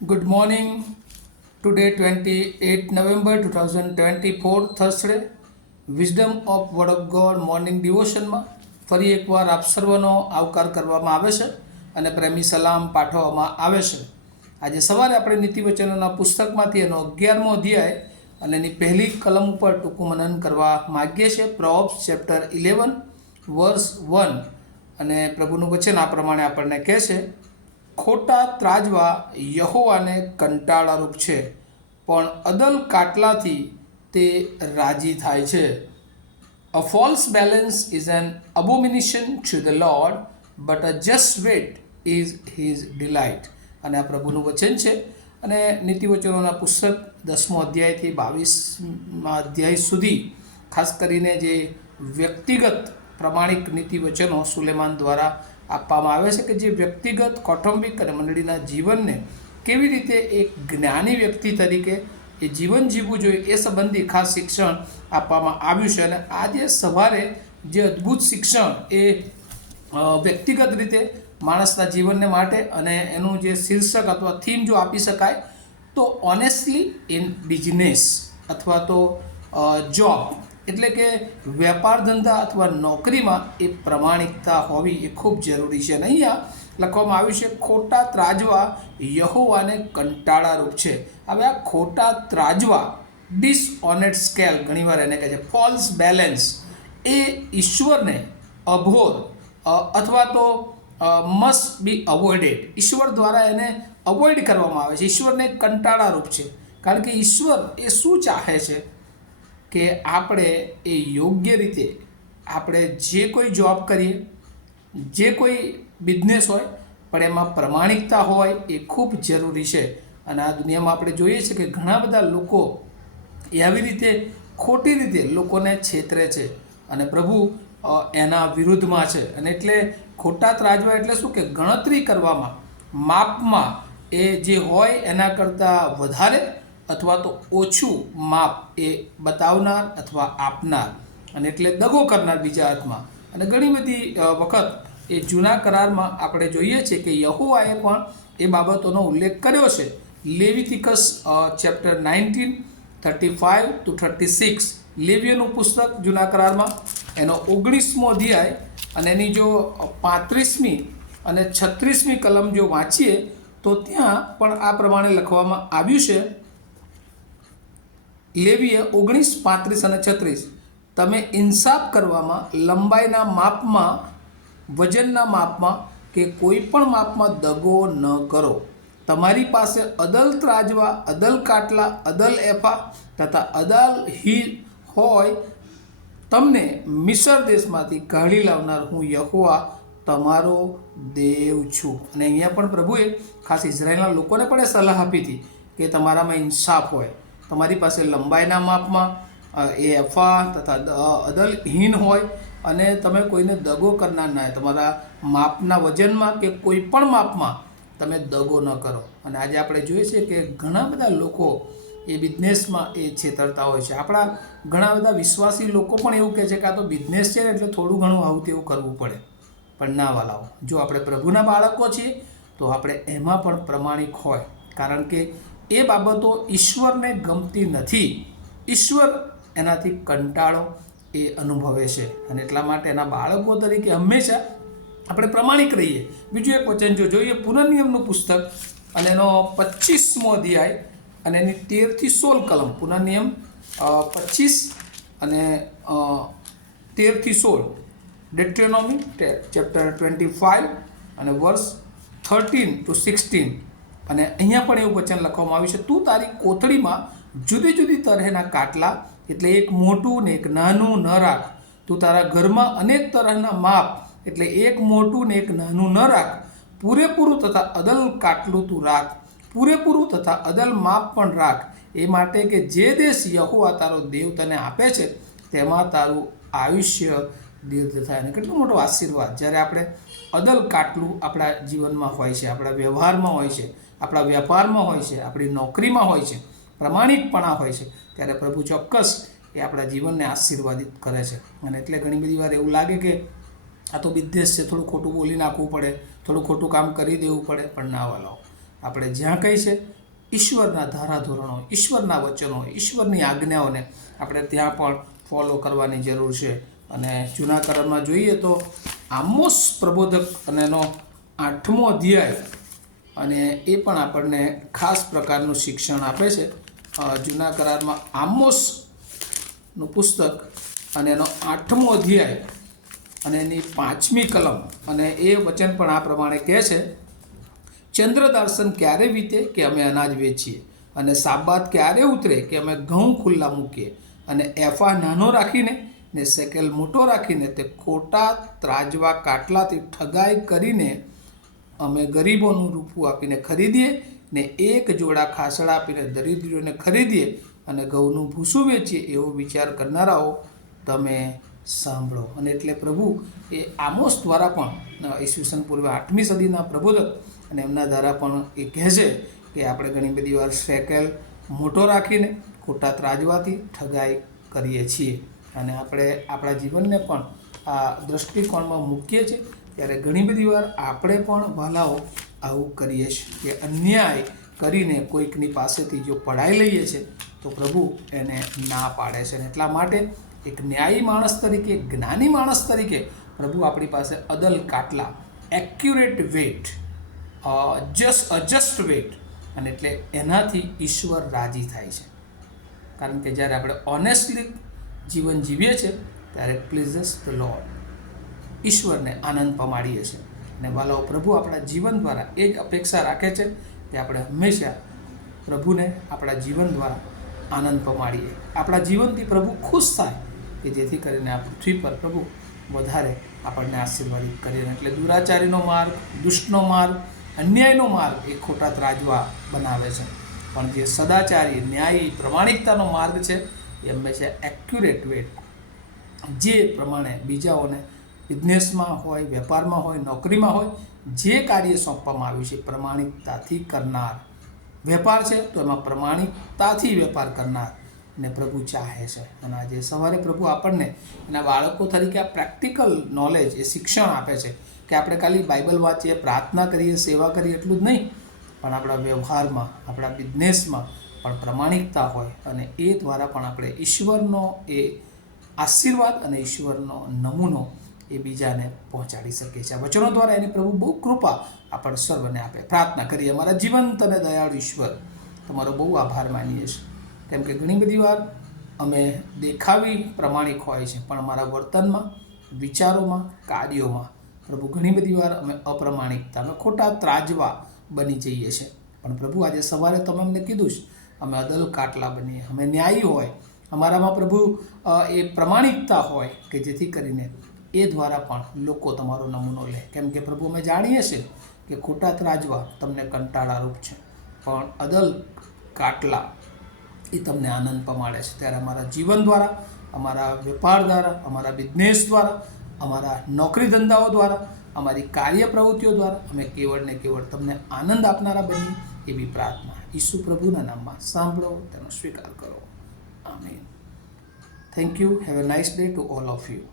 Good morning. Today 28 November 2024 Thursday. Wisdom of Word of God morning ડિવોશનમાં ફરી એકવાર આપ સર્વનો આવકાર કરવામાં આવે છે અને પ્રેમી સલામ પાઠવવામાં આવે છે. આજે સવારે આપણે નીતિવચનોના પુસ્તકમાંથી એનો 11મો અધ્યાય અને એની પહેલી કલમ ઉપર ટૂંકું મનન કરવા માગીએ છીએ. પ્રોવ્સ ચેપ્ટર 11 વર્સ 1 અને પ્રભુનું વચન આ પ્રમાણે આપણને કહે છે, ખોટા ત્રાજવા યહોવાને કંટાળારૂપ છે, પણ અદલ કાટલાથી તે રાજી થાય છે. A false balance is an abomination to the Lord, but a just weight is his delight. અને આ પ્રભુનું વચન છે. અને નીતિવચનોના પુસ્તક 10મો અધ્યાયથી 22મા અધ્યાય સુધી ખાસ કરીને જે વ્યક્તિગત પ્રમાણિક નીતિવચનો સુલેમાન દ્વારા આપવામાં આવે છે કે જે વ્યક્તિગત કૌટુંબિક અને મંડળીના જીવનને કેવી રીતે એક જ્ઞાની વ્યક્તિ તરીકે એ જીવન જીવવું જોઈએ એ સંબંધી ખાસ શિક્ષણ આપવામાં આવ્યું છે. અને આજે સવારે જે અદ્ભુત શિક્ષણ એ વ્યક્તિગત રીતે માણસના જીવનને માટે અને એનું જે શીર્ષક અથવા થીમ જો આપી શકાય તો ઓનેસ્ટલી ઇન બિઝનેસ અથવા તો જોબ, એટલે કે વેપાર ધંધા અથવા નોકરીમાં એ પ્રમાણિકતા હોવી એ ખૂબ જરૂરી છે. અને અહીંયા લખવામાં આવ્યું છે, ખોટા ત્રાજવા યહોવાને કંટાળારૂપ છે. હવે આ ખોટા ત્રાજવા, ડિસઓનેસ્ટ સ્કેલ ઘણીવાર એને કહે છે, ફોલ્સ બેલેન્સ, એ ઈશ્વરને અભોર અથવા તો મસ્ટ બી અવોઇડેડ, ઈશ્વર દ્વારા એને અવોઇડ કરવામાં આવે છે. ઈશ્વરને કંટાળારૂપ છે કારણ કે ઈશ્વર એ શું ચાહે છે કે આપણે એ યોગ્ય રીતે આપણે જે કોઈ જોબ કરીએ, જે કોઈ બિઝનેસ હોય, પણ એમાં પ્રમાણિકતા હોય એ ખૂબ જરૂરી છે. અને આ દુનિયામાં આપણે જોઈએ છીએ કે ઘણા બધા લોકો એ આવી રીતે ખોટી રીતે લોકોને છેતરે છે અને પ્રભુ એના વિરુદ્ધમાં છે. અને એટલે ખોટા ત્રાજવા એટલે શું કે ગણતરી કરવામાં, માપમાં એ જે હોય એના કરતાં વધારે અથવા તો ઓછું માપ એ બતાવનાર અથવા આપનાર, અને એટલે દગો કરનાર બીજા અર્થમાં. અને ઘણી બધી વખત એ જૂના કરારમાં આપણે જોઈએ છીએ કે યહોવાએ પણ એ બાબતોનો ઉલ્લેખ કર્યો છે. લેવિતિકસ ચેપ્ટર 19:35-36 લેવીઓનું પુસ્તક જૂના કરારમાં એનો 19મો અધ્યાય અને એની જો 35મી અને 36મી કલમ જો વાંચીએ તો ત્યાં પણ આ પ્રમાણે લખવામાં આવ્યું છે. લેવીએ 19, 35 અને 36, તમે ઇન્સાફ કરવામાં, લંબાઈના માપમાં, વજનના માપમાં કે કોઈ પણ માપમાં દગો ન કરો. તમારી પાસે અદલ ત્રાજવા, અદલ કાટલા, અદલ એફા તથા અદલ હીર હોય, તમને મિસર દેશમાંથી કાઢી લાવનાર હું યહોવા તમારો દેવ છું. અને અહીંયા પણ પ્રભુએ ખાસ ઇઝરાયલના લોકોને પણ એ સલાહ આપી હતી કે તમારામાં ઇન્સાફ હોય, તમારી પાસે લંબાઈના માપમાં એ એફા તથા અદલ હીન હોય અને તમે કોઈને દગો કરનાર ના હોય, તમારા માપના વજનમાં કે કોઈ પણ માપમાં તમે દગો ન કરો. અને આજે આપણે જોઈએ છીએ કે ઘણા બધા લોકો એ બિઝનેસમાં એ છેતરતા હોય છે. આપણા ઘણા બધા વિશ્વાસી લોકો પણ એવું કહે છે કે આ તો બિઝનેસ છે ને એટલે થોડું ઘણું આવું તેવું કરવું પડે. પણ ના વાલાઓ, જો આપણે પ્રભુના બાળકો છીએ તો આપણે એમાં પણ પ્રમાણિક હોય, કારણ કે એ બાબતો ઈશ્વરને ગમતી નથી. ઈશ્વર એનાથી કંટાળો એ અનુભવે છે અને એટલા માટે એના બાળકો તરીકે હંમેશા આપણે પ્રમાણિક રહીએ. બીજું એક વચન જો જોઈએ, પુનર્નિયમનું પુસ્તક અને એનો 25મો અધ્યાય અને એની 13-16 કલમ. પુનર્નિયમ 25 અને 13-16, ડેટ્રોનોમી ચેપ્ટર 25 અને વર્સ 13-16. અને અહીંયા પણ એવું વચન લખવામાં આવ્યું છે, તું તારી કોથળીમાં જુદી જુદી તરહના કાટલા, એટલે એક મોટું ને એક નાનું ન રાખ. તું તારા ઘરમાં અનેક તરહના માપ, એટલે એક મોટું ને એક નાનું ન રાખ. પૂરેપૂરું તથા અદલ કાટલું તું રાખ, પૂરેપૂરું તથા અદલ માપ પણ રાખ, એ માટે કે જે દેશ યહોવા તારો દેવ તને આપે છે તેમાં તારું આયુષ્ય દીર્ઘ થાય. અને કેટલો મોટો આશીર્વાદ જ્યારે આપણે અદલ કાટલું આપણા જીવનમાં હોય છે, આપણા વ્યવહારમાં હોય છે, આપણા વેપારમાં હોય છે, આપણી નોકરીમાં હોય છે, પ્રમાણિકપણા હોય છે, ત્યારે પ્રભુ ચોક્કસ એ આપણા જીવનને આશીર્વાદિત કરે છે. અને એટલે ઘણી બધી વાર એવું લાગે કે આ તો બિઝનેસ છે, થોડું ખોટું બોલી નાખવું પડે, થોડું ખોટું કામ કરી દેવું પડે, પણ ના વાલાઓ, આપણે જ્યાં કહી છે ઈશ્વરના ધારાધોરણો, ઈશ્વરના વચનો, ઈશ્વરની આજ્ઞાઓને આપણે ત્યાં પણ ફોલો કરવાની જરૂર છે. અને જૂના કરારમાં જોઈએ તો આમોસ પ્રબોધક અને એનો 8મો અધ્યાય, અને એ પણ આપણને ખાસ પ્રકારનું શિક્ષણ આપે છે. જૂના કરારમાં આમોસનું પુસ્તક અને એનો 8મો અધ્યાય અને એની 5મી કલમ, અને એ વચન પણ આ પ્રમાણે કહે છે, ચંદ્રદર્શન ક્યારે વીતે કે અમે અનાજ વેચીએ, અને સાબાત ક્યારે ઉતરે કે અમે ઘઉં ખુલ્લા મૂકીએ, અને એફા નાનો રાખીને ને સેકેલ મોટો રાખીને તે ખોટા ત્રાજવા કાટલાથી ઠગાઈ કરીને અમે ગરીબોનું રૂપું આપીને ખરીદીએ, ને એક જોડા ખાસડા આપીને દરિદ્રીઓને ખરીદીએ, અને ઘઉંનું ભૂસું વેચીએ, એવો વિચાર કરનારાઓ તમે સાંભળો. અને એટલે પ્રભુ એ આમોસ દ્વારા પણ ઈસવીસન પૂર્વે 8મી સદીના પ્રબોધક અને એમના દ્વારા પણ એ કહે છે કે આપણે ઘણી બધી વાર સેકેલ મોટો રાખીને ખોટા ત્રાજવાથી ઠગાઈ કરીએ છીએ. અને આપણે આપણા જીવનને પણ આ દૃષ્ટિકોણમાં મૂકીએ છીએ ત્યારે ઘણી બધી વાર આપણે પણ વહાલાઓ આવું કરીએ છીએ કે અન્યાય કરીને કોઈકની પાસેથી જો પડાવી લઈએ છીએ તો પ્રભુ એને ના પાડે છે. અને એટલા માટે એક ન્યાયી માણસ તરીકે, એક જ્ઞાની માણસ તરીકે પ્રભુ આપણી પાસે અદલ કાટલા, એક્યુરેટ વેટ, અજસ્ટ વેટ, અને એટલે એનાથી ઈશ્વર રાજી થાય છે. કારણ કે જ્યારે આપણે ઓનેસ્ટલી જીવન જીવીએ છીએ ત્યારે પ્લીઝસ ધ લોર્ડ, ઈશ્વરને આનંદ પમાડીએ છીએ. અને વાલાઓ, પ્રભુ આપણા જીવન દ્વારા એક અપેક્ષા રાખે છે કે આપણે હંમેશા પ્રભુને આપણા જીવન દ્વારા આનંદ પમાડીએ, આપણા જીવનથી પ્રભુ ખુશ થાય, કે જેથી કરીને આ પૃથ્વી પર પ્રભુ વધારે આપણને આશીર્વાદિત કરીએ. એટલે દુરાચારીનો માર્ગ, દુષ્ટનો માર્ગ, અન્યાયનો માર્ગ એ ખોટા ત્રાજવા બનાવે છે, પણ જે સદાચારી, ન્યાયી, પ્રમાણિકતાનો માર્ગ છે એ હંમેશા એક્યુરેટ વેટ, જે પ્રમાણે બીજાઓને બિઝનેસમાં હોય, વેપારમાં હોય, નોકરીમાં હોય, જે કાર્ય સોંપવામાં આવ્યું છે પ્રમાણિકતાથી કરનાર. વેપાર છે તો એમાં પ્રમાણિકતાથી વેપાર કરનાર ને પ્રભુ ચાહે છે. અને આજે સવારે પ્રભુ આપણને એના બાળકો તરીકે આ પ્રેક્ટિકલ નોલેજ, એ શિક્ષણ આપે છે કે આપણે ખાલી બાઇબલ વાંચીએ, પ્રાર્થના કરીએ, સેવા કરીએ એટલું જ નહીં, પણ આપણા વ્યવહારમાં, આપણા બિઝનેસમાં પણ પ્રમાણિકતા હોય, અને એ દ્વારા પણ આપણે ઈશ્વરનો એ આશીર્વાદ અને ઈશ્વરનો નમૂનો એ બીજાને પહોંચાડી શકીએ છીએ. આ વચનો દ્વારા એની પ્રભુ બહુ કૃપા આપણે સર્વને આપે. પ્રાર્થના કરીએ. અમારા જીવંત અને દયાળુ ઈશ્વર, તમારો બહુ આભાર માનીએ છીએ, કેમ કે ઘણી બધી વાર અમે દેખાવી પ્રમાણિક હોય છે, પણ અમારા વર્તનમાં, વિચારોમાં, કાર્યોમાં પ્રભુ ઘણી બધી વાર અમે અપ્રમાણિકતા, અમે ખોટા ત્રાજવા બની જઈએ છીએ. પણ પ્રભુ આજે સવારે તમે અમને કીધું છે અમે અદલ કાટલા બનીએ, અમે ન્યાયી હોય, અમારામાં પ્રભુ એ પ્રમાણિકતા હોય કે જેથી કરીને એ દ્વારા પણ લોકો તમારો નમૂનો લે. કેમ કે પ્રભુ અમે જાણીએ છીએ કે ખોટા ત્રાજવા તમને કંટાળારૂપ છે, પણ અદલ કાટલા એ તમને આનંદ પમાડે છે. ત્યારે અમારા જીવન દ્વારા, અમારા વેપાર દ્વારા, અમારા બિઝનેસ દ્વારા, અમારા નોકરી ધંધાઓ દ્વારા, અમારી કાર્ય પ્રવૃત્તિઓ દ્વારા અમે કેવળ ને કેવળ તમને આનંદ આપનારા બનીએ એવી પ્રાર્થના ઈસુ પ્રભુના નામમાં સાંભળો, તેનો સ્વીકાર કરો. આમીન. Thank you. Have a nice day to all of you.